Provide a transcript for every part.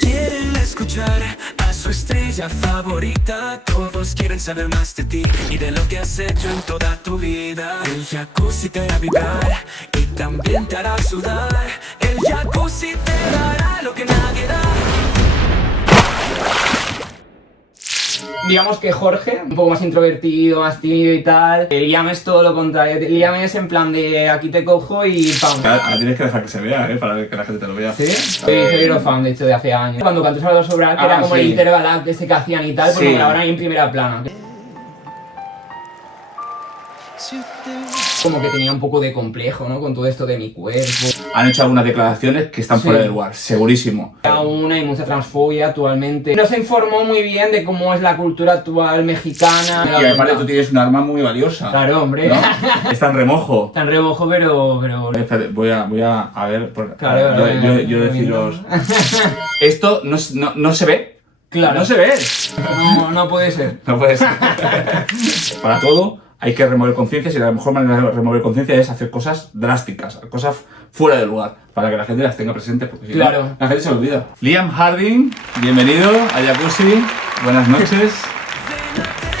Quieren escuchar a su estrella favorita. Todos quieren saber más de ti y de lo que has hecho en toda tu vida. El jacuzzi te hará vibrar y también te hará sudar. El jacuzzi te dará lo que nadie da. Digamos que Jorge, un poco más introvertido, más tímido y tal. Liam es todo lo contrario. Liam es en plan de aquí te cojo y ¡pam! Ahora tienes que dejar que se vea, para que la gente te lo vea. ¿Sí? Soy severo fan, de hecho, de hace años. Cuando cantó Salvador Sobral, que era como el Intergalact ese que hacían y tal, pues Sí. lo grabaron ahí en primera plana. Como que tenía un poco de complejo, ¿no? Con todo esto de mi cuerpo. Han hecho algunas declaraciones que están fuera de lugar, segurísimo. Aún hay mucha transfobia actualmente. No se informó muy bien de cómo es la cultura actual mexicana. Y aparte tú tienes un arma muy valiosa. Claro, hombre. ¿No? Está en remojo. Está en remojo, pero... Espérate, voy a ver. Claro, yo deciros. Esto no se ve. Claro. No se ve. No puede ser. No puede ser. Para todo hay que remover conciencias y la mejor manera de remover conciencia es hacer cosas drásticas, cosas fuera de lugar, para que la gente las tenga presentes, porque si claro. no, la gente se lo olvida. Liam Harding, bienvenido a Jacuzzi, buenas noches.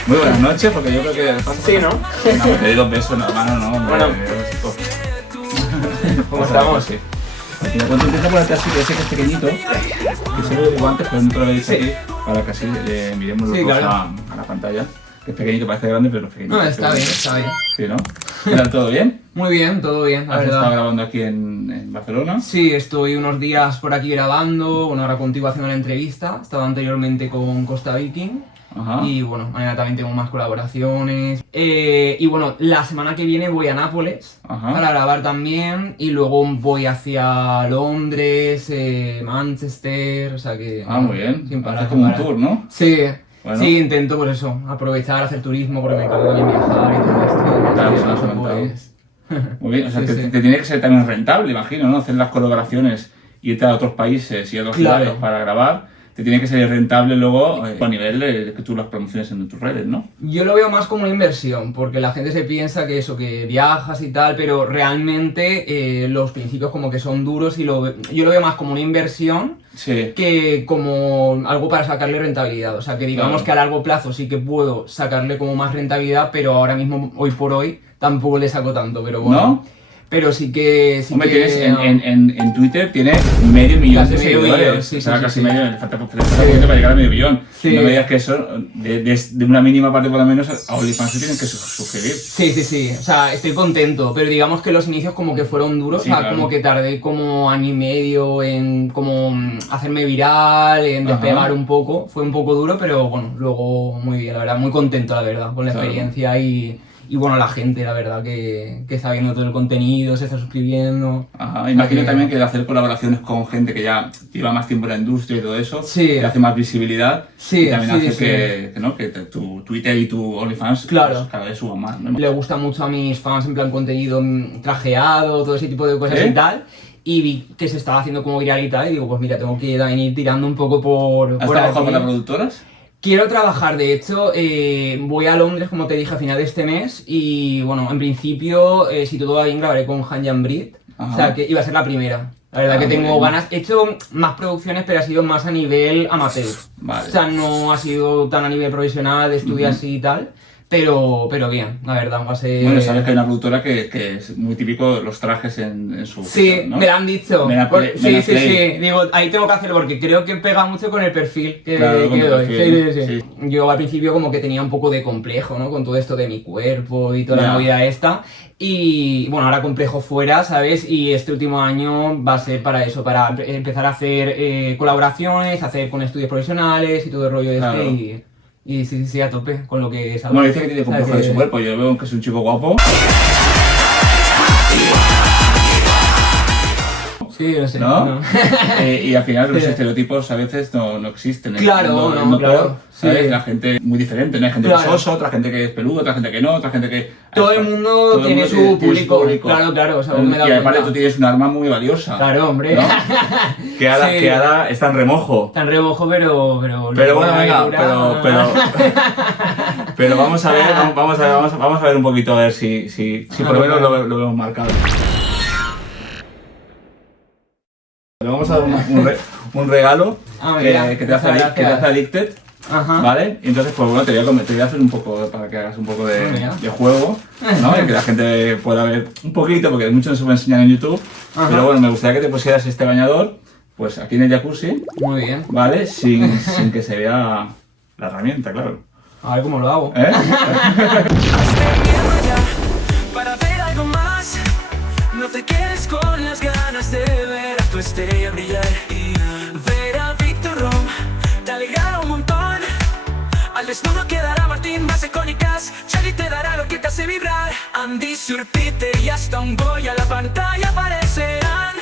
Muy buenas noches, porque yo creo que... Sí, ¿no? No, te doy dos besos, no, hermano, no. Bueno. ¿Cómo estamos? Sí. Mira, cuando intenta ponerte así, ese que es pequeñito, que se ve guantes, pero no te lo veis aquí, para que así miremos los dos claro. a la pantalla. Que es pequeñito, parece grande, pero es pequeñito. No, está bien, está bien. Sí, ¿no? ¿Qué tal, todo bien? Muy bien, todo bien, la ¿Has verdad. estado grabando aquí en Barcelona? Sí, estoy unos días por aquí grabando, bueno, ahora contigo haciendo la entrevista. Estaba anteriormente con Costa Viking. Ajá. Y bueno, mañana también tengo más colaboraciones. Y bueno, la semana que viene voy a Nápoles para grabar también. Y luego voy hacia Londres, Manchester, o sea que... Muy bien. Sin parar, Haces como un sin parar. tour, ¿no? Sí, Bueno. sí, intento pues eso, aprovechar, hacer turismo, porque me encanta también viajar y todo esto. Claro, Y se lo has eso, comentado. pues, Muy bien, o sea, Sí, te sí. tiene que ser también rentable, imagino, ¿no? Hacer las colaboraciones, irte a otros países y a otros Claro. lugares para grabar. Te tiene que ser rentable luego a nivel de que tú las promociones en tus redes, ¿no? Yo lo veo más como una inversión, porque la gente se piensa que eso, que viajas y tal, pero realmente los principios como que son duros y yo lo veo más como una inversión Sí. que como algo para sacarle rentabilidad. O sea, que digamos Claro. que a largo plazo sí que puedo sacarle como más rentabilidad, pero ahora mismo, hoy por hoy, tampoco le saco tanto, pero bueno. ¿No? Pero sí que... Hombre, tienes en Twitter tiene medio millón de Casi medio seguidores. millón, sí, o sea, sí, casi sí. medio, le falta para llegar a medio millón. Sí. No me digas que eso, de una mínima parte por lo menos, a OnlyFans se tienen que suscribir. Sí, sí, sí, o sea, estoy contento, pero digamos que los inicios como que fueron duros, Sí, o sea, claro. como que tardé como año y medio en como hacerme viral, en despegar un poco, fue un poco duro, pero bueno, luego muy bien, la verdad, muy contento, la verdad, con la Claro. experiencia y bueno, la gente, la verdad, que está viendo todo el contenido, se está suscribiendo. Ajá, imagino también que el hacer colaboraciones con gente que ya lleva más tiempo en la industria y todo eso, Sí. te hace más visibilidad Sí, y también sí, hace sí. que tu Twitter y tu OnlyFans Claro. pues, cada vez suban más, ¿no? Le gusta mucho a mis fans en plan contenido trajeado, todo ese tipo de cosas ¿Sí? y tal. Y vi que se estaba haciendo como viral y tal, y digo, pues mira, tengo que también ir tirando un poco por ¿Has por trabajado aquí. para productoras? Quiero trabajar, de hecho, voy a Londres, como te dije, a final de este mes. Y bueno, en principio, si todo va bien, grabaré con Han Brit. Ajá. O sea, que iba a ser la primera. La verdad que muy tengo bien. ganas. He hecho más producciones, pero ha sido más a nivel amateur. Vale. O sea, no ha sido tan a nivel profesional, de estudio así y tal. Pero bien, la verdad, va a ser... Bueno, sabes que hay una productora que es muy típico los trajes en su... Sí, ¿no? me lo han dicho. Mena Por- Play- sí, Mena sí, Play. sí. Digo, ahí tengo que hacerlo porque creo que pega mucho con el perfil que, Claro, con que el doy. perfil, Sí, sí, sí. sí. Yo al principio como que tenía un poco de complejo, ¿no? Con todo esto de mi cuerpo y toda Ya. la movida esta. Y bueno, ahora complejo fuera, ¿sabes? Y este último año va a ser para eso, para empezar a hacer colaboraciones, hacer con estudios profesionales y todo el rollo Claro. y sí, sí, sí, a tope con lo que salga. Bueno, dice que tiene O sea, complejo de su cuerpo, yo veo que es un chico guapo. Sí, no sé. ¿No? Y al final los estereotipos a veces no existen. Claro, En el mundo- no, en el mundo claro, core, ¿sabes? sí. La gente muy diferente, ¿no? Hay gente que Claro. es oso, otra gente que es peludo, otra gente que no, otra gente que... Todo el mundo Todo el tiene mundo su tiene público. Claro, claro, o sea, me he dado y aparte cuenta. tú tienes un arma muy valiosa. Claro, hombre. ¿no? Que ahora, Sí. que ahora está en remojo. Tan rebojo, pero Pero bueno, la venga, aventura- pero vamos a ver, vamos a ver un poquito a ver si por lo menos lo vemos marcado. Le vamos a dar un regalo Mira, que te hace Addicted. Ajá. ¿Vale? Y entonces, pues bueno, te voy a hacer un poco, para que hagas un poco de juego, ¿no? Y que la gente pueda ver un poquito, porque mucho no se puede enseñar en YouTube. Ajá. Pero bueno, me gustaría que te pusieras este bañador, pues aquí en el jacuzzi. Muy bien. ¿Vale? Sin que se vea la herramienta, claro. A ver cómo lo hago. Para ver algo más, no te quedes con las ganas de ver a tu estrella brillar. Ver a Víctor Rom te alegrará un montón. Al desnudo quedará Martín Base con Icas. Charlie te dará lo que te hace vibrar. Andy, Sur, Peter y hasta un boy a la pantalla aparecerán.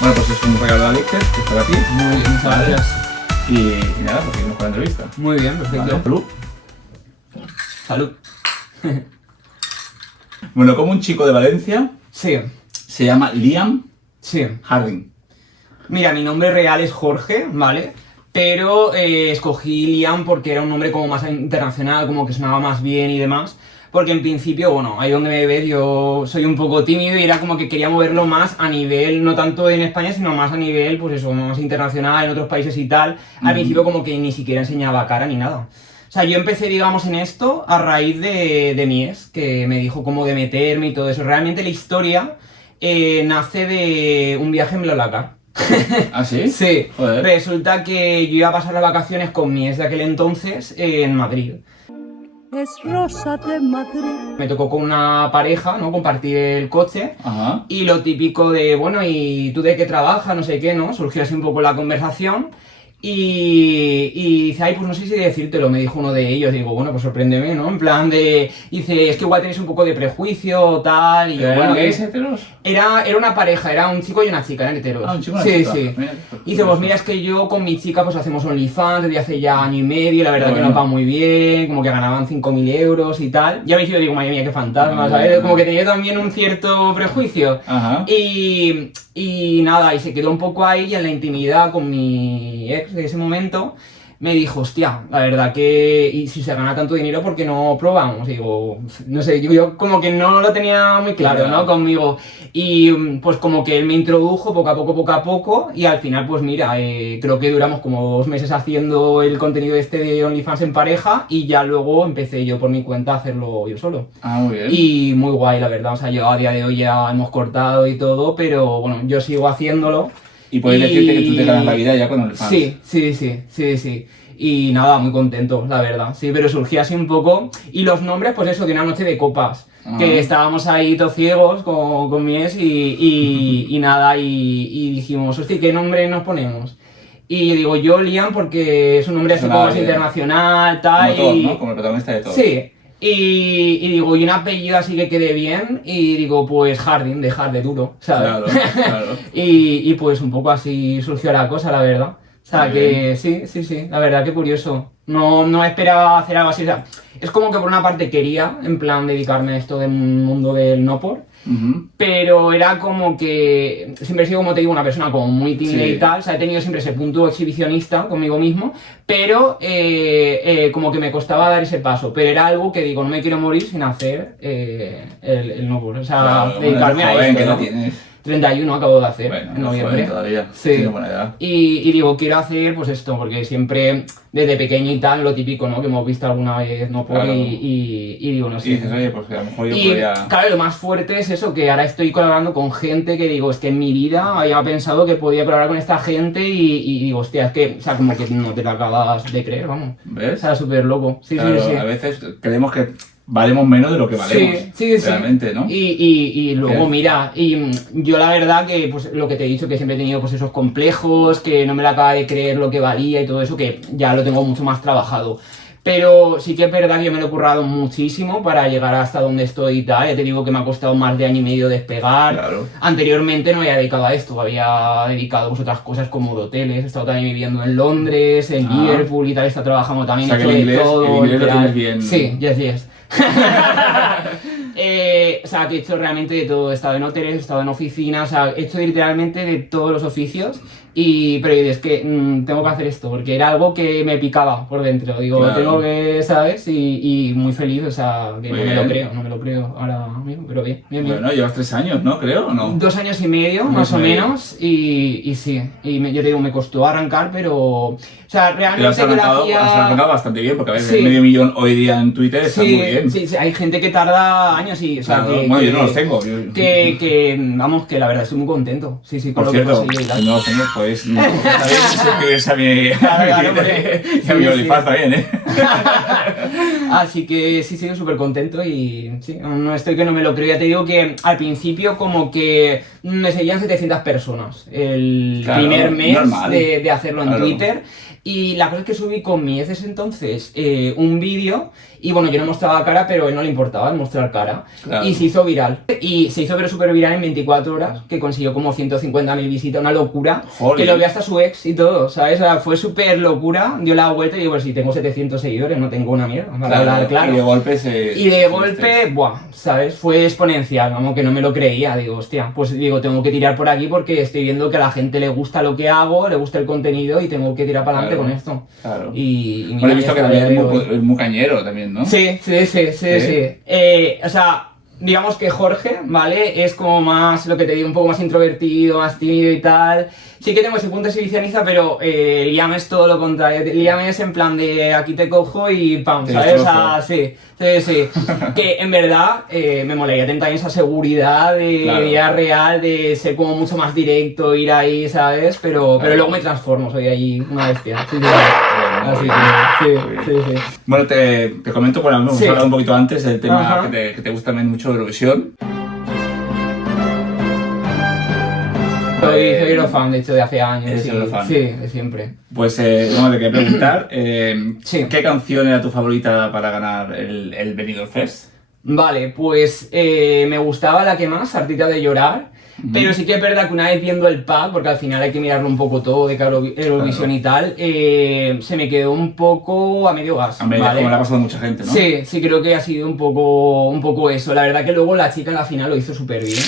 Bueno, pues es un regalo de Addicted, que es para ti. Muy bien, muchas gracias. Y nada, pues seguimos con la entrevista. Muy bien, perfecto. Salud. Salud. Bueno, como un chico de Valencia, Sí. se llama Liam Sí. Harding. Mira, mi nombre real es Jorge, ¿vale? Pero escogí Liam porque era un nombre como más internacional, como que sonaba más bien y demás. Porque en principio, bueno, ahí donde me ves, yo soy un poco tímido y era como que quería moverlo más a nivel, no tanto en España, sino más a nivel, pues eso, más internacional, en otros países y tal. Al principio como que ni siquiera enseñaba cara ni nada. O sea, yo empecé, digamos, en esto a raíz de mi ex, que me dijo cómo de meterme y todo eso. Realmente la historia nace de un viaje en BlaBlaCar. ¿Ah, sí? Sí. Joder. Resulta que yo iba a pasar las vacaciones con mi ex de aquel entonces en Madrid. Es Rosa de Madrid. Me tocó con una pareja, ¿no? Compartir el coche. Ajá. Y lo típico de, bueno, ¿y tú de qué trabajas? No sé qué, ¿no? Surgió así un poco la conversación. Y dice, ay, pues no sé si decírtelo, me dijo uno de ellos. Digo, bueno, pues sorpréndeme, ¿no? En plan de... Dice, es que igual tenéis un poco de prejuicio, tal. Y yo, bueno, ¿Qué es heteros? Era una pareja, era un chico y una chica, eran heteros. Ah, un chico y una sí, chica. sí. Mira, Y dice, pues mira, es que yo con mi chica pues hacemos OnlyFans desde hace ya año y medio, la verdad Bueno. que nos va muy bien, como que ganaban 5.000 euros y tal. Ya me hizo, digo, madre mía, qué fantasma, ¿sabes? Como que tenía también un cierto prejuicio. Ajá. Y nada, y se quedó un poco ahí y en la intimidad con mi ex de ese momento me dijo, hostia, la verdad que y si se gana tanto dinero, ¿por qué no probamos? Y digo, no sé, yo como que no lo tenía muy claro, ¿no? Conmigo. Y pues como que él me introdujo poco a poco y al final pues mira, creo que duramos como 2 meses haciendo el contenido este de OnlyFans en pareja y ya luego empecé yo por mi cuenta a hacerlo yo solo. Ah, muy bien. Y muy guay, la verdad, o sea, yo a día de hoy ya hemos cortado y todo, pero bueno, yo sigo haciéndolo. Y puedes decirte que tú te ganas la vida ya con OnlyFans. Sí. Y nada, muy contento, la verdad. Sí, pero surgía así un poco. Y los nombres, pues eso, de una noche de copas. Que estábamos ahí todos ciegos con mi ex y nada, y dijimos, hostia, ¿qué nombre nos ponemos? Y digo, yo Liam porque es un nombre así como más internacional, tal. Como todo, ¿no? Como el protagonista de todo. Sí. Y digo, y un apellido así que quede bien, y digo, pues Harding, de hard, de duro, ¿sabes? Claro. y pues un poco así surgió la cosa, la verdad. O sea, Muy que sí, la verdad que curioso. No esperaba hacer algo así, o sea, es como que por una parte quería, en plan, dedicarme a esto del mundo del no por, pero era como que siempre he sido, como te digo, una persona como muy tímida y tal, o sea, he tenido siempre ese punto exhibicionista conmigo mismo, pero como que me costaba dar ese paso, pero era algo que digo, no me quiero morir sin hacer el no por, o sea, Claro, dedicarme bueno, a esto, ¿qué edad ¿no? tienes? 31 acabo de hacer Bueno, en noviembre. joven todavía. Sí. Tiene buena edad. Y digo, quiero hacer pues esto, porque siempre desde pequeño y tal, lo típico, ¿no? Que hemos visto alguna vez, ¿no? Claro. Y digo, no sé. Y dices, oye, pues a lo mejor yo Y podría... claro, lo más fuerte es eso, que ahora estoy colaborando con gente que digo, es que en mi vida había pensado que podía colaborar con esta gente y digo, hostia, es que, o sea, como que no te lo acabas de creer, vamos. ¿Ves? O sea, súper loco. Sí, Claro, sí. a veces creemos que valemos menos de lo que valemos. Sí. Realmente, ¿no? Y luego, ¿Qué? mira, yo la verdad que, pues lo que te he dicho, que siempre he tenido pues esos complejos, que no me la acaba de creer lo que valía y todo eso, que ya lo tengo mucho más trabajado. Pero sí que es verdad que yo me lo he currado muchísimo para llegar hasta donde estoy y tal. Ya te digo que me ha costado más de año y medio despegar. Claro. Anteriormente no me había dedicado a esto, había dedicado pues otras cosas como de hoteles. He estado también viviendo en Londres, en Liverpool y tal, he estado trabajando también. O sea, he que hecho el de inglés- todo, el inglés lo literal. tienes bien. Sí, yes. O sea, que he hecho realmente de todo. He estado en hoteles, he estado en oficinas, o sea, he hecho literalmente de todos los oficios. pero es que tengo que hacer esto, porque era algo que me picaba por dentro. Digo, Claro. tengo que, ¿sabes? Y muy feliz, o sea, que Muy no me bien. lo creo ahora mismo, pero bien, bien, bien. Bueno, llevas 3 años, ¿no? Creo, ¿o no? 2 años y medio, Dos más o años y medio. menos, y sí, yo te digo, me costó arrancar, pero, o sea, Pero realmente has que lo arrancado, hacía... has arrancado bastante bien, porque a ver, Sí. medio millón hoy día en Twitter está muy bien. Sí, sí, hay gente que tarda años y, o sea, Claro, que, bueno, que, yo no los tengo. Yo- vamos, que la verdad estoy muy contento, sí, con Por lo cierto, que he conseguido y tal. no los tengo, pues no. También suscribirse a mi, Claro, a hombre. mi Sí, OnlyFans sí. también, ¿eh? Así que sí, súper contento y sí, no estoy que no me lo creo. Ya te digo que al principio como que me seguían 700 personas el Claro, primer mes normal. de hacerlo en Claro. Twitter. Y la cosa es que subí con mi ese entonces un vídeo y bueno, yo no mostraba cara, pero a él no le importaba el mostrar cara. Claro. Y se hizo viral. Y se hizo pero súper viral en 24 horas, que consiguió como 150.000 visitas, una locura. Joder. Que lo vi hasta su ex y todo, ¿sabes? O sea, fue súper locura. Dio la vuelta y digo, pues si tengo 700 seguidores, no tengo una mierda. Para hablar claro. Y de golpe se... Y de golpe, buah, ¿sabes? Fue exponencial, como que no me lo creía. Digo, hostia, pues digo, tengo que tirar por aquí porque estoy viendo que a la gente le gusta lo que hago, le gusta el contenido y tengo que tirar para adelante Claro, con esto. claro. Y mira, Bueno, he visto que ya también está, es muy cañero también, ¿no? Sí. O sea, digamos que Jorge, ¿vale? Es como más, lo que te digo, un poco más introvertido, más tímido y tal. Sí que tengo ese punto de exhibicionista, pero Liam es todo lo contrario. Liam es en plan de aquí te cojo y pam, Te ¿sabes? O destrozo. sea, sí. Que en verdad me molaría tener también esa seguridad de Claro. vida real, de ser como mucho más directo, ir ahí, ¿sabes? Pero luego me transformo, soy ahí una bestia. Sí, así que, sí. Bueno, te comento, bueno, hemos Sí. hablado un poquito antes del tema Ajá. que te gusta también mucho Eurovisión. Soy Eurofan, de hecho, de hace años. Eres Sí, Eurofan. sí, de siempre. Pues no, te quería preguntar, Sí. ¿qué canción era tu favorita para ganar el Benidorm Fest? Vale, pues me gustaba la que más, Artista de Llorar, pero sí que es verdad que una vez viendo el pack, porque al final hay que mirarlo un poco todo de Eurovisión y tal, se me quedó un poco a medio gas, A medida ¿vale? como le ha pasado a mucha gente, ¿no? Sí, creo que ha sido un poco eso. La verdad que luego la chica en la final lo hizo súper bien.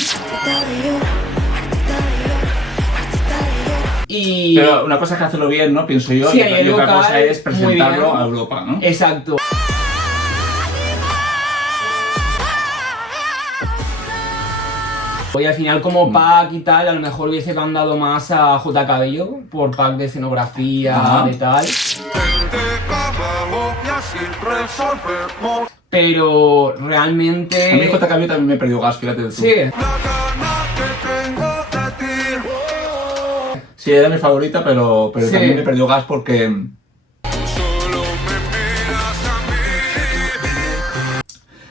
Y... Pero una cosa es que hacerlo bien, ¿no? Pienso yo, Sí, y a nivel otra local, cosa es muy presentarlo bien. a Europa, ¿no? Exacto. Y al final como pack y tal, a lo mejor hubiese mandado más a J. Cabello por pack de escenografía, Ajá. de tal. Pero realmente... A mí J. Cabello también me perdió gas, fíjate tú. Sí, Sí, era mi favorita, pero Sí. también me perdió gas porque...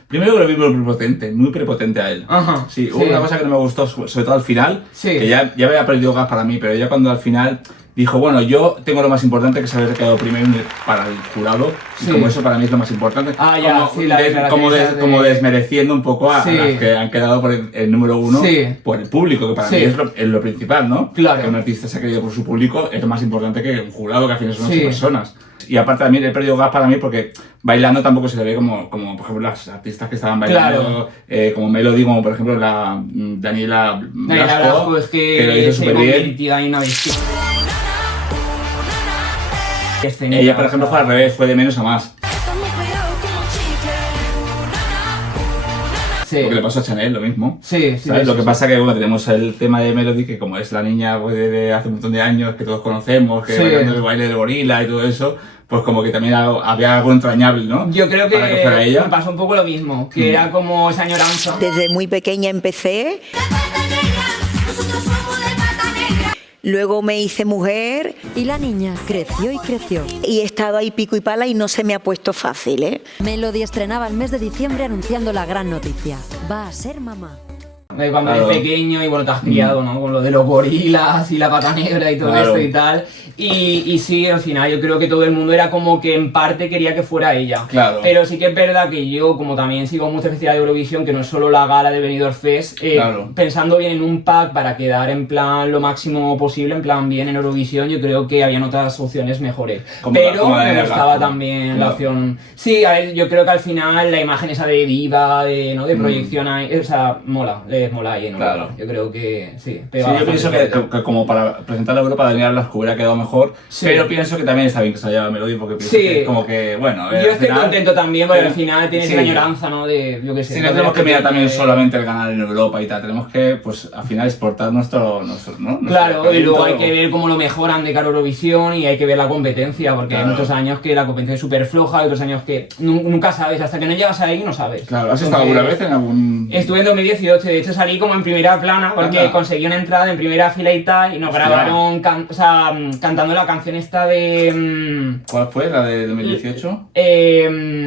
Primero que lo vi muy prepotente a él. Ajá, Sí, hubo sí. una cosa que no me gustó, sobre todo al final, Sí. que ya me había perdido gas para mí, pero ya cuando al final dijo, bueno, yo tengo lo más importante que es haber quedado primero para el jurado, y Sí. como eso para mí es lo más importante, Ah, ya, sí, la declaración esa de- como desmereciendo un poco a Sí. las que han quedado por el número uno, Sí. por el público, que para Sí. mí es lo principal, ¿no? Claro. Que un artista se ha querido por su público es lo más importante que un jurado, que al final son Sí. 8 personas. Y aparte también he perdido gas para mí porque bailando tampoco se le ve como por ejemplo las artistas que estaban bailando, como Melody, como por ejemplo la Daniela Blasco, es que lo que hizo se súper bien. convirtió en una bestia. Ella, por ejemplo, fue al revés, fue de menos a más. Sí. Lo que le pasó a Chanel, lo mismo. Sí, ¿Sabes? Lo que pasa que bueno, tenemos el tema de Melody, que como es la niña pues, de hace un montón de años, que todos conocemos, que Sí. bailando el baile del gorila y todo eso, pues como que también había algo entrañable, ¿no? Yo creo que, Para que fuera ella. me pasó un poco lo mismo, que era como esa añoranza. Desde muy pequeña empecé, luego me hice mujer Y la niña creció y creció. y he estado ahí pico y pala y no se me ha puesto fácil, ¿eh? Melody estrenaba el mes de diciembre anunciando la gran noticia. Va a ser mamá. De cuando Claro. eres pequeño y bueno, te has criado, ¿no? Con lo de los gorilas y la pata negra y todo Claro. esto y tal. Y sí, al final yo creo que todo el mundo era como que en parte quería que fuera ella. Claro. Pero sí que es verdad que yo, como también sigo mucho Festival de Eurovisión, que no es solo la gala de Benidorm Fest, Claro. pensando bien en un pack para quedar en plan lo máximo posible, en plan bien en Eurovisión, yo creo que habían otras opciones mejores. Como la me de gustaba Blasco. también la Claro. opción. Sí, a ver, yo creo que al final la imagen esa de diva, de, ¿no? de Mm. proyección ahí, o sea, mola. puedes molar ahí en Europa. Claro. Yo creo que sí. Sí, yo pienso que como para presentar a Europa de Las que hubiera quedado mejor, Sí. pero pienso que también está bien que se haya Melody porque pienso Sí. que es como que, bueno, Yo estoy contento también porque pero- al final tienes sí. la añoranza, ¿no? De, yo qué sé. Si no tenemos que mirar también solamente el ganar en Europa y tal, tenemos que, pues, al final exportar nuestro ¿no? Claro, Nuestro y luego hay talento. que ver cómo lo mejoran de cara a Eurovisión y hay que ver la competencia, porque hay Claro. muchos años que la competencia es súper floja, y otros años que nunca sabes, hasta que no llegas ahí no sabes. Claro, ¿has estado alguna vez en algún...? Estuve en 2018, de hecho salí como en primera plana, porque Anda. conseguí una entrada en primera fila y tal, y nos Hostia. grabaron cantando la canción esta de... ¿Cuál fue? ¿La de 2018?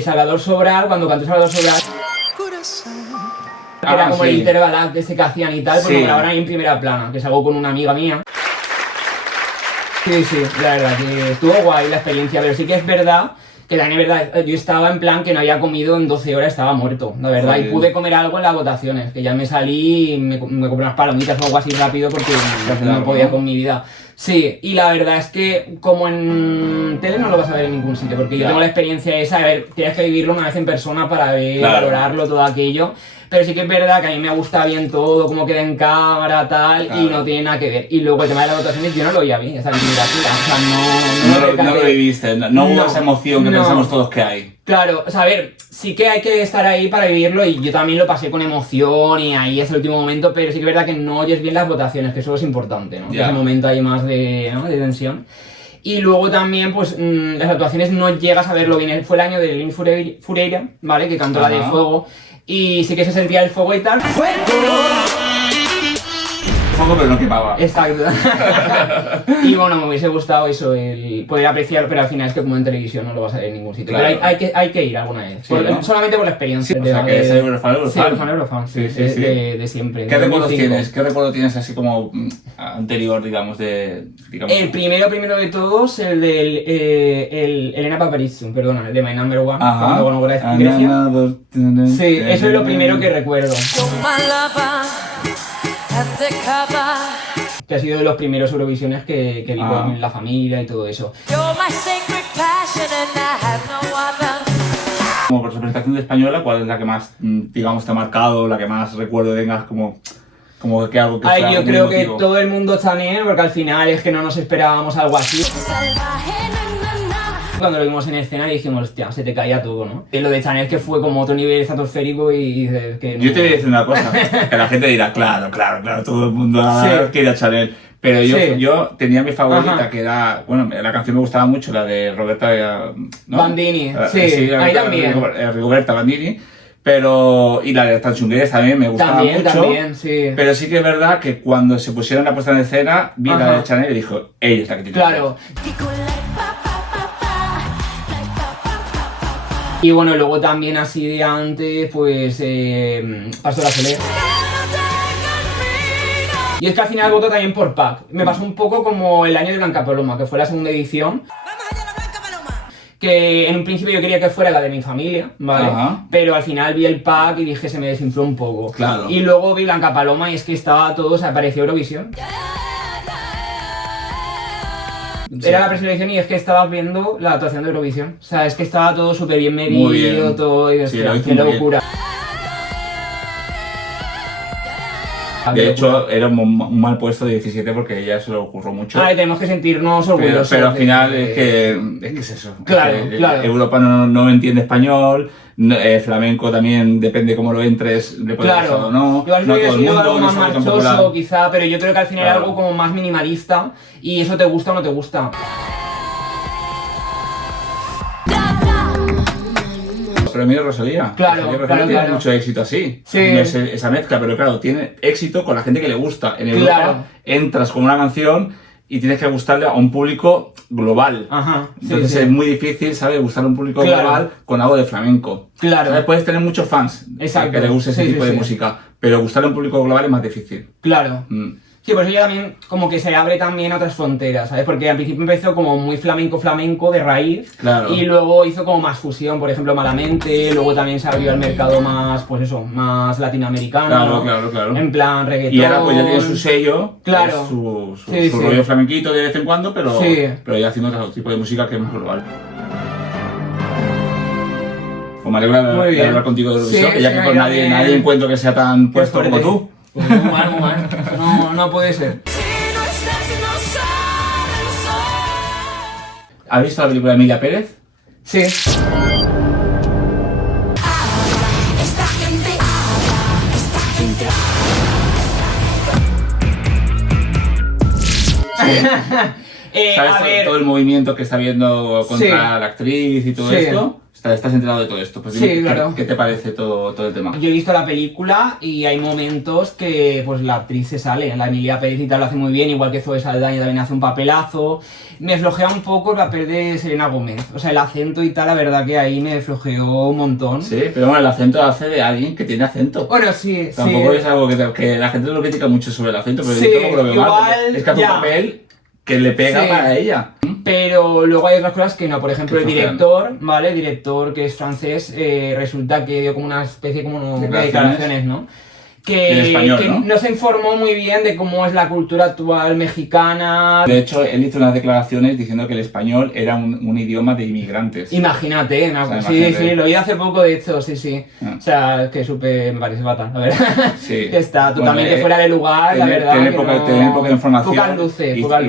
Salvador Sobral, cuando cantó Salvador Sobral, que era como sí. el intervalac ese que hacían y tal, pues Sí. lo grabaron ahí en primera plana, que salgo con una amiga mía. Sí, sí, la verdad que estuvo guay la experiencia, pero sí que es verdad que también es verdad, yo estaba en plan que no había comido en 12 horas, estaba muerto, la verdad, Joder. y pude comer algo en las votaciones, que ya me salí y me compré unas palomitas o algo así rápido porque hace no largo, podía ¿no? con mi vida. Sí, y la verdad es que como en tele no lo vas a ver en ningún sitio, porque yo Ya. tengo la experiencia esa, a ver, tienes que vivirlo una vez en persona para ver, Claro. valorarlo, todo aquello. Pero sí que es verdad que a mí me gusta bien todo, cómo queda en cámara, tal, Claro. y no tiene nada que ver. Y luego el tema de las votaciones yo no lo oía bien, esa primera fila, o sea, No lo viviste, no hubo No, esa emoción que no. pensamos todos que hay. Claro, o sea, a ver, sí que hay que estar ahí para vivirlo y yo también lo pasé con emoción y ahí es el último momento, pero sí que es verdad que no oyes bien las votaciones, que eso es importante, ¿no? Ya. Ese momento hay más de, ¿no? de tensión. Y luego también, pues, las actuaciones no llegas a verlo bien. Fue el año de Lin Fureira, ¿vale? Que cantó la de Ajá. Fuego. Y sí que se sentía el fuego y tal. Fuego, pero no quemaba. Exacto. Y bueno, me hubiese gustado eso, el poder apreciar, pero al final es que como en televisión no lo vas a ver en ningún sitio. Claro. Pero hay que ir alguna vez. Sí, ¿no? Solamente por la experiencia. O sea, que es Eurofan. Sí, Eurofan, Sí, sí, sí. De siempre. ¿Qué de recuerdos 2005. tienes? ¿Qué recuerdo tienes así como anterior, digamos, de... Digamos, El primero de todos, el del Elena Paparizou, perdona, el de My Number One, Ajá. cuando ganó Grecia. Sí, eso es lo primero que recuerdo. Que ha sido de los primeros Eurovisiones que vi con la familia y todo eso. Como por representación de española, ¿cuál es la que más, digamos, te ha marcado, la que más recuerdo tengas como que algo que Ay, fuera yo muy creo que emotivo? todo el mundo Chanel, porque al final es que no nos esperábamos algo así. Cuando lo vimos en escena dijimos, hostia, se te caía todo, ¿no? Y lo de Chanel que fue como otro nivel estratosférico y dices que no. Yo te voy a decir una cosa, que la gente dirá, claro, todo el mundo quiere a Chanel. Pero yo tenía mi favorita, Ajá. que era, bueno, la canción me gustaba mucho, la de Roberta, ¿no? Bandini, sí, ahí también. Rigoberta Bandini, pero, y la de Tanchungueres también me gustaba mucho. También, sí. Pero sí que es verdad que cuando se pusieron la puesta en escena, vi la Ajá. de Chanel y dijo, ella es la que tiene. Claro. Y bueno, luego también así de antes, pues, Pastora Soler. Y es que al final voto también por Pac. Me pasó un poco como el año de Blanca Paloma, que fue la segunda edición. Que en un principio yo quería que fuera la de Mi Familia, ¿vale? Ajá. Pero al final vi el pack y dije se me desinfló un poco. Claro. Y luego vi Blanca Paloma y es que estaba todo, o sea, parecía Eurovisión. Era la preselección y es que estabas viendo la actuación de Eurovisión. O sea, es que estaba todo súper bien medido, Muy bien. todo, y Sí, hostia, lo hizo qué muy bien. locura. De hecho, era un mal puesto de 17 porque ella se lo ocurrió mucho. Ahora tenemos que sentirnos orgullosos. Pero al de- final es que es eso. Claro, Es que claro. Europa no entiende español, flamenco también depende cómo lo entres, le puede gustar Claro, o no. igual No hubiera todo el sido mundo, algo no más es algo tan marchoso popular. quizá, pero yo creo que al final Claro. era algo como más minimalista y eso te gusta o no te gusta. Pero mira Rosalía. Claro, Rosalía claro, tiene claro. mucho éxito así. Sí. No es esa mezcla, pero claro, tiene éxito con la gente que le gusta. En Europa Claro. entras con una canción y tienes que gustarle a un público global. Ajá, sí, Entonces sí. es muy difícil, ¿sabes? Gustar a un público Claro. global con algo de flamenco. Claro. ¿Sabes? Puedes tener muchos fans Exacto. que le guste ese Sí, tipo sí, de sí. música, pero gustarle a un público global es más difícil. Claro. Mm. Sí, por eso ya también como que se abre también a otras fronteras, ¿sabes? Porque al principio empezó como muy flamenco de raíz. Claro. Y luego hizo como más fusión, por ejemplo, Malamente. Luego también se abrió al mercado más, pues eso, más latinoamericano. Claro. En plan reggaetón. Y ahora pues ya tiene su sello, Claro. que es su Sí, sí. rollo flamenquito de vez en cuando, pero, Sí. pero ya haciendo otro tipo de música que es más global. Pues me alegra Muy de bien. hablar contigo de Eurovisión, Sí, que ya sí, que con yo nadie también. encuentro que sea tan puesto como tú. Pues muy mal. No puede ser. ¿Has visto la película de Emilia Pérez? Sí. ¿Sabes todo el movimiento que está habiendo contra la actriz y todo esto? ¿Estás enterado de todo esto? Pues dime, claro. ¿Qué te parece todo el tema? Yo he visto la película y hay momentos que pues la actriz se sale, la Emilia Pérez y tal lo hace muy bien, igual que Zoe Saldaña también hace un papelazo. Me flojea un poco el papel de Selena Gómez, o sea, el acento y tal, la verdad que ahí me flojeó un montón. Sí, pero bueno, el acento hace de alguien que tiene acento. Bueno, sí, Tampoco es algo que la gente lo critica mucho sobre el acento, pero yo tampoco lo veo mal, es que hace un papel que le pega para ella. Pero luego hay otras cosas que no, por ejemplo el director, ¿vale? El director que es francés, resulta que dio como una especie de declaraciones, ¿no? Que no se informó muy bien de cómo es la cultura actual mexicana. De hecho, él hizo unas declaraciones diciendo que el español era un idioma de inmigrantes. Imagínate, sí, lo oí hace poco, de hecho, sí. O sea, que me parece fatal, la verdad. Sí. Que está totalmente fuera de lugar, la verdad. Tener poca información. Pocas luces. Y pocas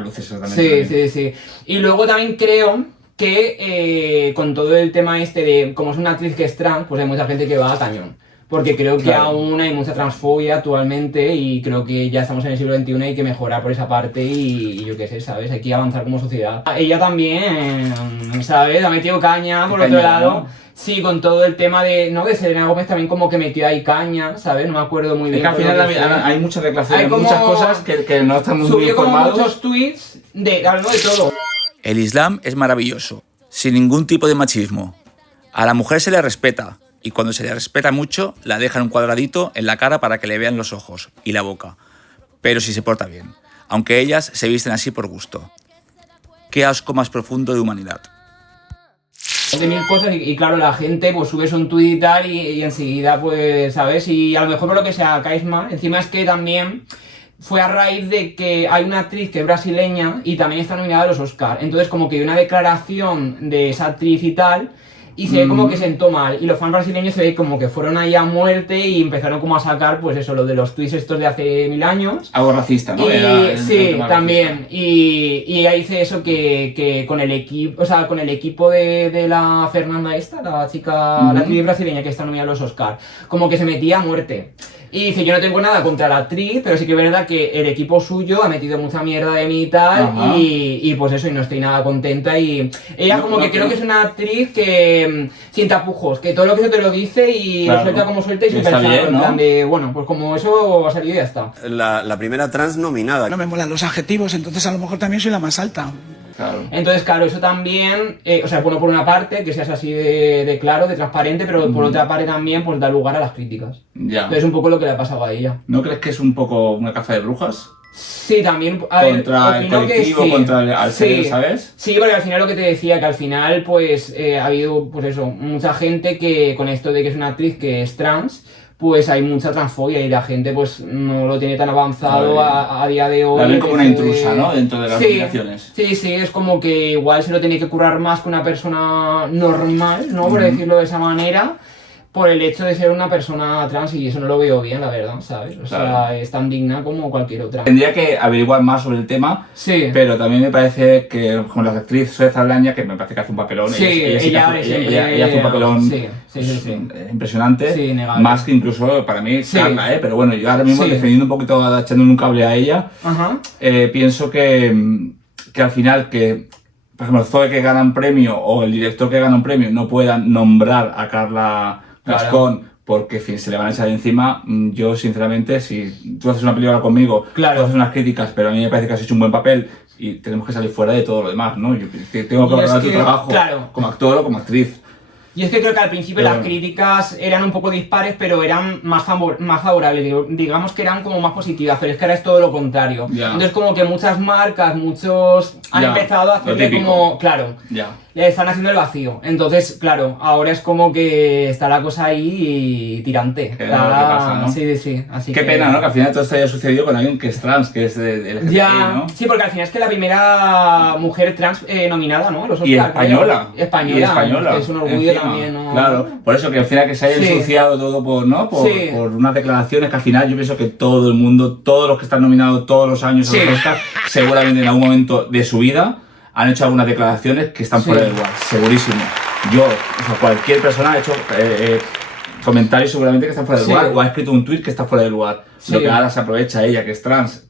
luces, exactamente. Sí. Y luego también creo que con todo el tema este de, como es una actriz que es trans, pues hay mucha gente que va a cañón. Porque creo que aún hay mucha transfobia actualmente y creo que ya estamos en el siglo XXI y hay que mejorar por esa parte y yo qué sé, ¿sabes? Hay que avanzar como sociedad. Ella también, ¿sabes? Ha metido caña por otro lado. ¿No? Sí, con todo el tema de Selena Gómez también como que metió ahí caña, ¿sabes? No me acuerdo muy bien. Es que al final hay muchas declaraciones, muchas cosas que no están muy bien informados. Subió muchos tweets hablando de todo. El Islam es maravilloso, sin ningún tipo de machismo. A la mujer se le respeta. Y cuando se le respeta mucho, la dejan un cuadradito en la cara para que le vean los ojos y la boca. Pero si se porta bien, aunque ellas se visten así por gusto. Qué asco más profundo de humanidad. De mil cosas y claro, la gente pues sube un tuit y tal y enseguida pues, ¿sabes? Y a lo mejor por lo que sea caes mal. Encima es que también fue a raíz de que hay una actriz que es brasileña y también está nominada a los Oscar. Entonces como que hay una declaración de esa actriz y tal... Y se ve como que sentó mal, y los fans brasileños se ve como que fueron ahí a muerte y empezaron como a sacar, pues eso, lo de los tweets estos de hace 1000 años. Algo racista, ¿no? Sí, también. Y ahí dice eso que con el equipo, o sea, con el equipo de la Fernanda esta, la chica, la actriz brasileña que está nominada a los Oscar, como que se metía a muerte. Y dice, yo no tengo nada contra la actriz, pero sí que es verdad que el equipo suyo ha metido mucha mierda de mí y tal, y pues eso, y no estoy nada contenta, y ella creo que es una actriz que sin tapujos, que todo lo que se te lo dice y lo suelta como suelta y sin pensar, en plan de, bueno, pues como eso ha salido y ya está. La primera trans nominada. No me molan los adjetivos, entonces a lo mejor también soy la más alta. Claro. Entonces, claro, eso también, o sea, bueno, por una parte, que seas así de claro, de transparente, pero por otra parte también, pues da lugar a las críticas. Ya. Entonces, es un poco lo que le ha pasado a ella. ¿No crees que es un poco una caza de brujas? Sí, también. Contra el colectivo, sí. Contra el ser, ¿sabes? Sí, porque al final lo que te decía, que al final, pues, ha habido, pues eso, mucha gente que con esto de que es una actriz que es trans, pues hay mucha transfobia y la gente pues no lo tiene tan avanzado a día de hoy. La ven como una intrusa, ¿no? Dentro de las organizaciones. Sí, es como que igual se lo tiene que currar más que una persona normal, ¿no? Por decirlo de esa manera, por el hecho de ser una persona trans, y eso no lo veo bien, la verdad, ¿sabes? O sea, es tan digna como cualquier otra. Tendría que averiguar más sobre el tema, pero también me parece que, como la actriz Zoe Saldaña, que me parece que hace un papelón, ella hace un papelón impresionante, más que incluso para mí Carla, pero bueno, yo ahora mismo defendiendo un poquito, echándole un cable a ella, pienso que al final por ejemplo, Zoe que gana un premio o el director que gana un premio no puedan nombrar a Carla Gascón porque se le van a echar encima. Yo sinceramente, si tú haces una película conmigo, tú haces unas críticas, pero a mí me parece que has hecho un buen papel y tenemos que salir fuera de todo lo demás, ¿no? Yo tengo que valorar tu trabajo como actor o como actriz. Y es que creo que al principio las críticas eran un poco dispares, pero eran más favorables, digamos que eran como más positivas, pero es que ahora es todo lo contrario. Entonces como que muchas marcas, han empezado a hacerle como, le están haciendo el vacío. Entonces, claro, ahora es como que está la cosa ahí tirante. Que no, ¿qué pasa, no? Sí. Así Qué pena, ¿no? Que al final todo esto haya sucedido con alguien que es trans, que es de LGTBI, ya, ¿no? sí, porque al final es que la primera mujer trans nominada, ¿no? Los Oscar, Y española. Española. Que es un orgullo encima. también, ¿no? Claro, por eso que al final que se haya ensuciado todo por, ¿no? Por unas declaraciones que al final yo pienso que todo el mundo, todos los que están nominados todos los años a los Oscar, seguramente en algún momento de su vida han hecho algunas declaraciones que están fuera del lugar, segurísimo. Yo, o sea, cualquier persona ha hecho comentarios seguramente que están fuera del lugar, o ha escrito un tweet que está fuera del lugar. Lo que ahora se aprovecha ella, que es trans,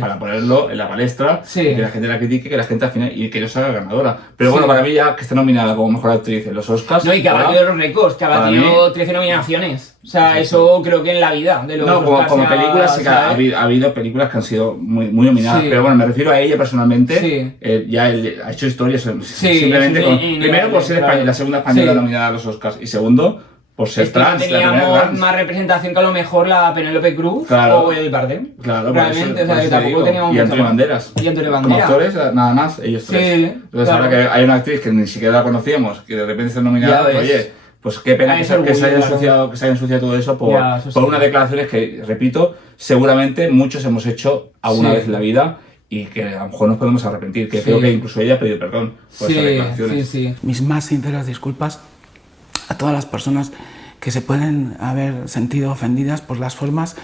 para ponerlo en la palestra, y que la gente la critique, que la gente al final, y que no salga ganadora. Pero bueno, para mí ya que esté nominada como mejor actriz en los Oscars... No, y que ha batido los récords, que ha batido 13 nominaciones. O sea, eso creo que en la vida de los Oscars... como películas sí que ha habido películas que han sido muy nominadas, pero bueno, me refiero a ella personalmente, ya ha hecho historias simplemente primero por ser la segunda española nominada a los Oscars, y segundo... por ser trans, teníamos más representación que a lo mejor la Penélope Cruz o el Bardem. Claro, realmente, o sea, que tampoco teníamos y Antonio Banderas. Como actores, nada más, ellos tres. Entonces ahora que hay una actriz que ni siquiera la conocíamos, que de repente está nominada, pues, oye, pues qué pena que se haya ensuciado todo eso por unas declaraciones que, repito, seguramente muchos hemos hecho alguna vez en la vida y que a lo mejor nos podemos arrepentir, que creo que incluso ella ha pedido perdón por esas declaraciones. Mis más sinceras disculpas a todas las personas que se pueden haber sentido ofendidas por las formas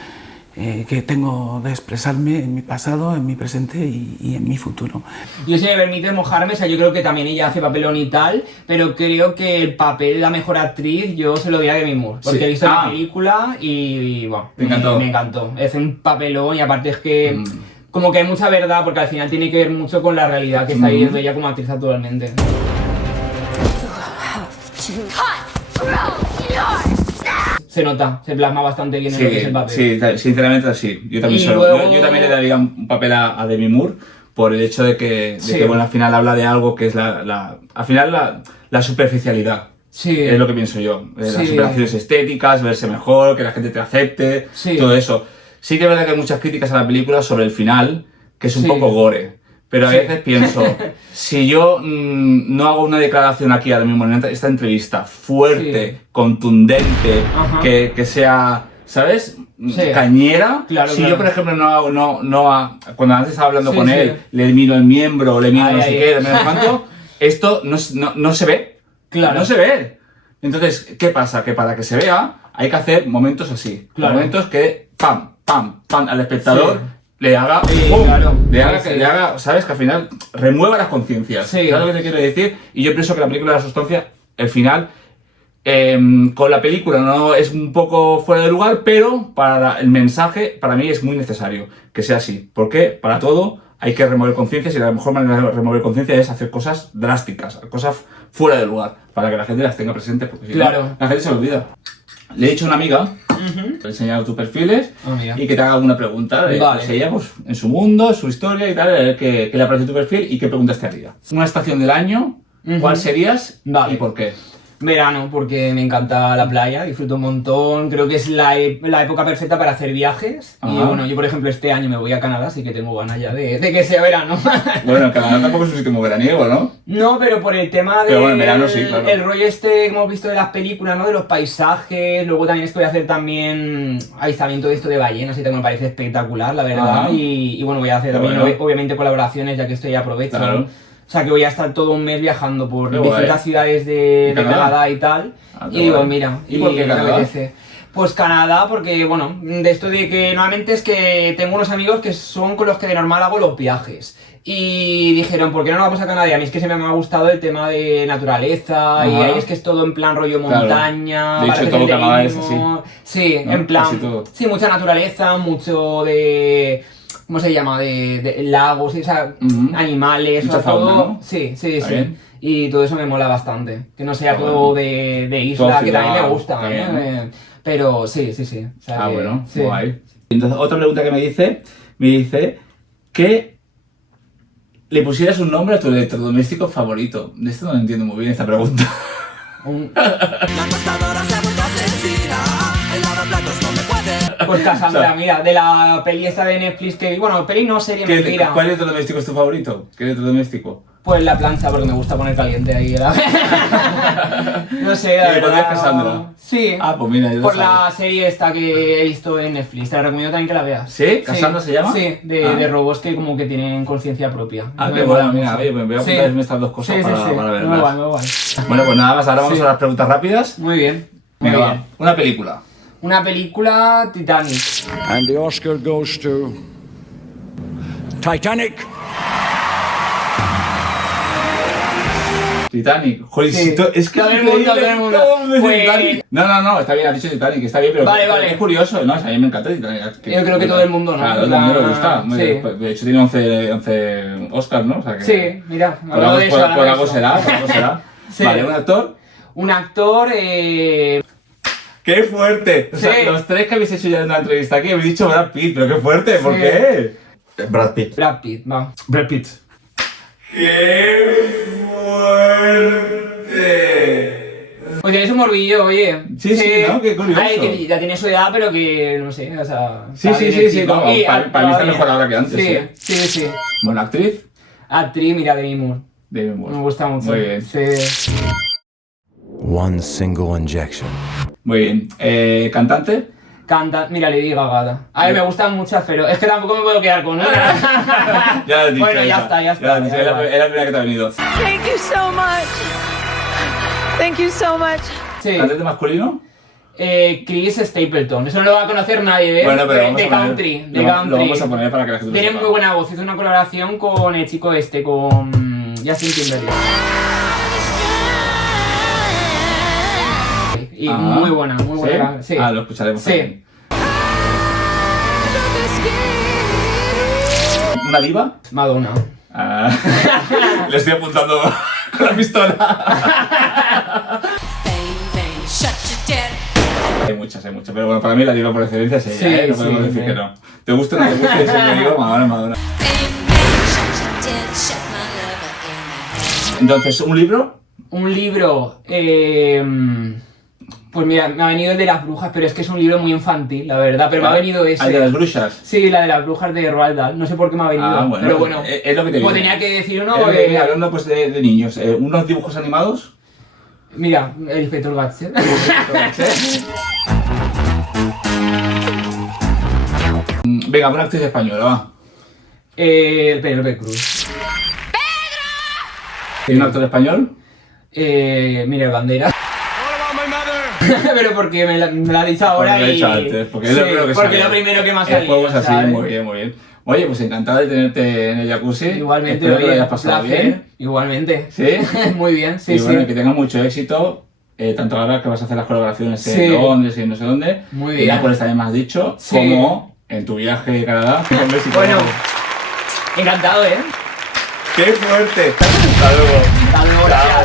que tengo de expresarme en mi pasado, en mi presente y en mi futuro. Yo, si me permite mojarme, o sea, yo creo que también ella hace papelón y tal, pero creo que el papel de la mejor actriz yo se lo di a Demi Moore, porque he visto la película y bueno, me encantó. Es un papelón y aparte es que como que hay mucha verdad, porque al final tiene que ver mucho con la realidad que está viviendo ella como actriz actualmente. Se nota, se plasma bastante bien en lo que es el papel. Sí, sinceramente sí. Yo también le daría un papel a Demi Moore por el hecho de que bueno, al final habla de algo que es al final la superficialidad. Es lo que pienso yo. Las operaciones estéticas, verse mejor, que la gente te acepte, todo eso. Sí que es verdad que hay muchas críticas a la película sobre el final, que es un poco gore. Pero a veces pienso, si yo no hago una declaración aquí ahora mismo en esta entrevista fuerte, contundente, que sea, ¿sabes? Cañera. Yo, por ejemplo, cuando antes estaba hablando con él, le miro el miembro, le miro no sé qué, no sé cuánto, esto no se ve. No se ve. Entonces, ¿qué pasa? Que para que se vea, hay que hacer momentos así. Momentos que, pam, al espectador... le haga, le haga, ¿sabes? Que al final remueva las conciencias. ¿Sabes lo que te quiero decir? Y yo pienso que la película de la sustancia, el final, con la película no es un poco fuera de lugar, pero para el mensaje, para mí es muy necesario que sea así. Porque para todo hay que remover conciencias y la mejor manera de remover conciencia es hacer cosas drásticas, cosas fuera de lugar, para que la gente las tenga presentes, porque si no, la gente se lo olvida. Le he dicho a una amiga, te he enseñado tus perfiles y que te haga alguna pregunta de pues ella, pues, en su mundo, su historia y tal, que le aparece tu perfil y qué preguntas te haría. Una estación del año, ¿cuál serías y por qué? Verano, porque me encanta la playa, disfruto un montón, creo que es la época perfecta para hacer viajes. Y bueno, yo por ejemplo este año me voy a Canadá, así que tengo ganas ya de que sea verano. Bueno, Canadá tampoco es un sitio muy veraniego, ¿no? No, pero por el tema de... Pero bueno, en verano sí, claro. El rollo este que hemos visto de las películas, ¿no? De los paisajes, luego también es que voy a hacer también avistamiento de esto de ballenas y tal, me parece espectacular, la verdad. Y bueno, voy a hacer también obviamente colaboraciones, ya que estoy aprovecho. O sea, que voy a estar todo un mes viajando por distintas ciudades de Canadá y tal. Y digo, mira, ¿y por qué Canadá? Me apetece. Pues Canadá, porque bueno, de esto de que normalmente es que tengo unos amigos que son con los que de normal hago los viajes. Y dijeron, ¿por qué no nos vamos a Canadá? Y a mí es que siempre me ha gustado el tema de naturaleza, y ahí es que es todo en plan rollo montaña. De hecho, todo Canadá es así. Sí, ¿no? En plan, sí, mucha naturaleza, mucho de... ¿Cómo se llama? De lagos, o sea, animales, mucha fauna, ¿no? Sí. Y todo eso me mola bastante. Que no sea todo de isla, que también me gusta. Pero sí. O sea, bueno, guay. Entonces, otra pregunta que me dice que le pusieras un nombre a tu electrodoméstico favorito. De esto no entiendo muy bien esta pregunta. Pues Cassandra, mira, de la peli esta de Netflix que... Bueno, peli no, serie, mentira. ¿Cuál electrodoméstico es tu favorito? ¿Qué electrodoméstico? Pues la plancha, porque me gusta poner caliente ahí. No sé, la verdad. ¿Y Cassandra? Sí. Ah, pues mira, por la serie esta que he visto en Netflix. Te la recomiendo también que la veas. ¿Sí? ¿Cassandra se llama? Sí, de robots que como que tienen conciencia propia. Ah, qué bueno, mira, oye, me voy a apuntarme estas dos cosas para verlas. Muy guay, muy guay. Bueno, pues nada más, ahora vamos a las preguntas rápidas. Muy bien. Venga, va. Una película. Una película, Titanic. And the Oscar goes to Titanic. Titanic. Joder, sí. Es que todo el mundo. Pues... No, está bien, has dicho Titanic, está bien, pero vale. Es curioso, ¿no? O sea, a mí me encanta Titanic. Yo creo que todo el mundo, ¿no? Claro, todo el mundo le gusta. Sí. De hecho tiene 11 Oscars, ¿no? O sea que... Sí, mira, por algo será. Sí. Vale, ¿un actor? Un actor, ¡Qué fuerte! O sea, los tres que habéis hecho ya en una entrevista aquí habéis dicho Brad Pitt, pero qué fuerte, ¿por qué? Brad Pitt. Brad Pitt, va. Brad Pitt. ¡Qué fuerte! Pues tienes un morbillo, oye. Sí, ¿no? Qué curioso. Ay, que ya tiene su edad, pero que, no sé, o sea... Sí. No, para mí está mejor ahora que antes. Sí. Bueno, ¿actriz? Actriz, mira, Demi Moore. Demi Moore. Me gusta mucho. Muy bien. Sí. One single injection. Muy bien. ¿Cantante? Mira, Lady Gaga. A ver, me gustan muchas, pero es que tampoco me puedo quedar con una. Ya lo has dicho. Bueno, ya está. Es la primera que te ha venido. Thank you so much. Thank you so much. Sí. ¿Cantante masculino? Chris Stapleton. Eso no lo va a conocer nadie, ¿eh? Bueno, pero de country. Lo vamos a poner para que la gente lo Tiene sepa. muy buena voz. Hizo una colaboración con el chico este, con Justin Timberlake. Y muy buena. ¿Sí? Lo escucharemos también. ¿Una diva? Madonna. Le estoy apuntando con la pistola. Hay muchas, pero bueno, para mí la diva por excelencia es ella, no podemos decir que no. ¿Te gusta o no te gusta? Y siempre digo Madonna. Entonces, ¿un libro? Un libro, pues mira, me ha venido el de las brujas, pero es que es un libro muy infantil, la verdad, pero me ha venido ese. ¿El de las brujas? Sí, la de las brujas de Roald Dahl, no sé por qué me ha venido, bueno, pero bueno, es lo que te digo. Pues tenía que decir uno, porque... Hablando pues de niños, ¿unos dibujos animados? Mira, el Inspector Gadget. Venga, una actriz española, va. Penélope Cruz. ¿Y un actor español? Mira, Bandera. Pero porque me la ha dicho ahora y... antes, porque es lo primero que me ha salido. El juego es así, ¿sabes? Muy bien. Oye, pues encantado de tenerte en el jacuzzi. Igualmente, espero que lo hayas pasado bien. Igualmente. ¿Sí? Muy bien, sí. Y bueno, que tengas mucho éxito, tanto ahora que vas a hacer las colaboraciones en Londres y no sé dónde. Muy bien. Y Nápoles también me has dicho, como en tu viaje a Canadá. Bueno, encantado, ¡Qué fuerte! Hasta luego. Chao.